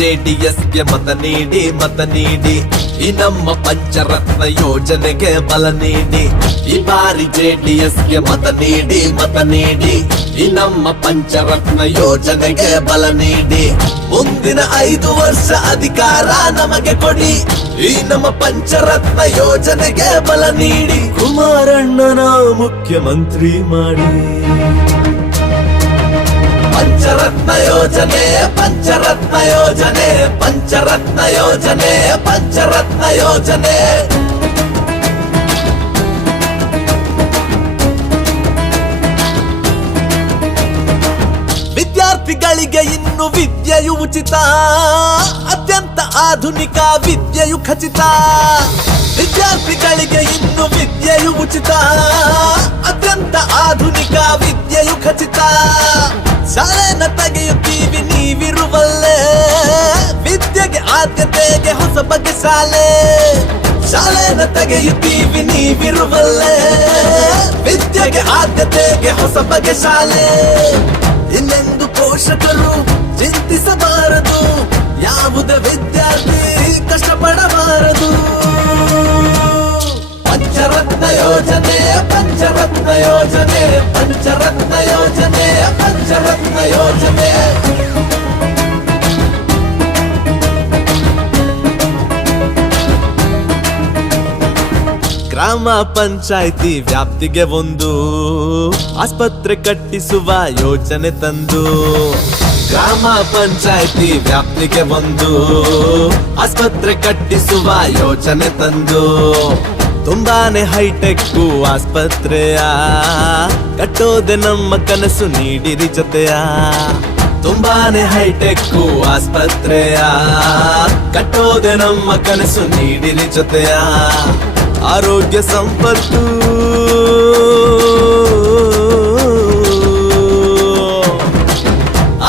ಜೆಡಿಎಸ್ಗೆ ಮತ ನೀಡಿ ಈ ನಮ್ಮ ಪಂಚರತ್ನ ಯೋಜನೆಗೆ ಬಲ ನೀಡಿ ಈ ಬಾರಿ ಜೆಡಿಎಸ್ಗೆ ಮತ ನೀಡಿ ಈ ನಮ್ಮ ಪಂಚರತ್ನ ಯೋಜನೆಗೆ ಬಲ ನೀಡಿ ಮುಂದಿನ 5 ವರ್ಷ ಅಧಿಕಾರ ನಮಗೆ ಕೊಡಿ ಈ ನಮ್ಮ ಪಂಚರತ್ನ ಯೋಜನೆಗೆ ಬಲ ನೀಡಿ ಕುಮಾರಣ್ಣನ ಮುಖ್ಯಮಂತ್ರಿ ಮಾಡಿ ಪಂಚರತ್ನ ಯೋಜನೆ ಪಂಚರತ್ನ ಯೋಜನೆ ಪಂಚರತ್ನ ಯೋಜನೆ ಪಂಚರತ್ನ ಯೋಜನೆ ವಿದ್ಯಾರ್ಥಿಗಳಿಗೆ ಇನ್ನು ವಿದ್ಯೆಯು ಉಚಿತ ಅತ್ಯಂತ ಆಧುನಿಕ ವಿದ್ಯೆಯು ಖಚಿತ ವಿದ್ಯಾರ್ಥಿಗಳಿಗೆ ಇನ್ನು ವಿದ್ಯೆಯು ಉಚಿತ ಅತ್ಯಂತ ಆಧುನಿಕ ವಿದ್ಯೆಯು ಖಚಿತ ಶಾಲೆನ ತೆಗೆಯುತ್ತೀವಿ ನೀವಿರುವಲ್ಲೇ ವಿದ್ಯೆಗೆ ಆದ್ಯತೆಗೆ ಹೊಸ ಬಗೆ ಶಾಲೆನ ತೆಗೆಯುತ್ತೀವಿ ನೀವಿರುವಲ್ಲೇ ವಿದ್ಯೆಗೆ ಆದ್ಯತೆಗೆ ಹೊಸ ಬಗೆ ಶಾಲೆ ಇನ್ನೆಂದು ಪೋಷಕರು ಚಿಂತಿಸಬಾರದು ಯಾವುದೇ ವಿದ್ಯಾರ್ಥಿ ಕಷ್ಟಪಡಬಾರದು ಪಂಚರತ್ನ ಯೋಜನೆ ಪಂಚರತ್ನ ಯೋಜನೆ ಪಂಚರತ್ನ ಯೋಜನೆ ಪಂಚರತ್ನ ಯೋಜನೆ ಗ್ರಾಮ ಪಂಚಾಯಿತಿ ವ್ಯಾಪ್ತಿಗೆ ಒಂದು ಆಸ್ಪತ್ರೆ ಕಟ್ಟಿಸುವ ಯೋಜನೆ ತಂದು ಗ್ರಾಮ ಪಂಚಾಯಿತಿ ವ್ಯಾಪ್ತಿಗೆ ಒಂದು ಆಸ್ಪತ್ರೆ ಕಟ್ಟಿಸುವ ಯೋಜನೆ ತಂದು ತುಂಬಾನೇ ಹೈಟೆಕ್ ಆಸ್ಪತ್ರೆಯ ಕಟ್ಟೋದೆ ನಮ್ಮ ಕನಸು ನೀಡಿರಿ ಜೊತೆಯ ತುಂಬಾನೇ ಹೈಟೆಕ್ ಆಸ್ಪತ್ರೆಯ ಕಟ್ಟೋದೆ ನಮ್ಮ ಕನಸು ನೀಡಿರಿ ಜೊತೆಯ ಆರೋಗ್ಯ ಸಂಪತ್ತು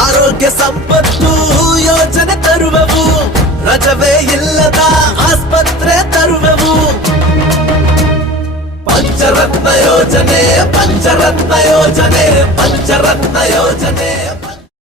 ಆರೋಗ್ಯ ಸಂಪತ್ತು ಯೋಜನೆ ತರುವೆವು ರಜವೇ ಇಲ್ಲದ ಆಸ್ಪತ್ರೆ ತರುವೆವು ಪಂಚರತ್ನ ಯೋಜನೆ ಪಂಚರತ್ನ ಯೋಜನೆ ಪಂಚರತ್ನ ಯೋಜನೆ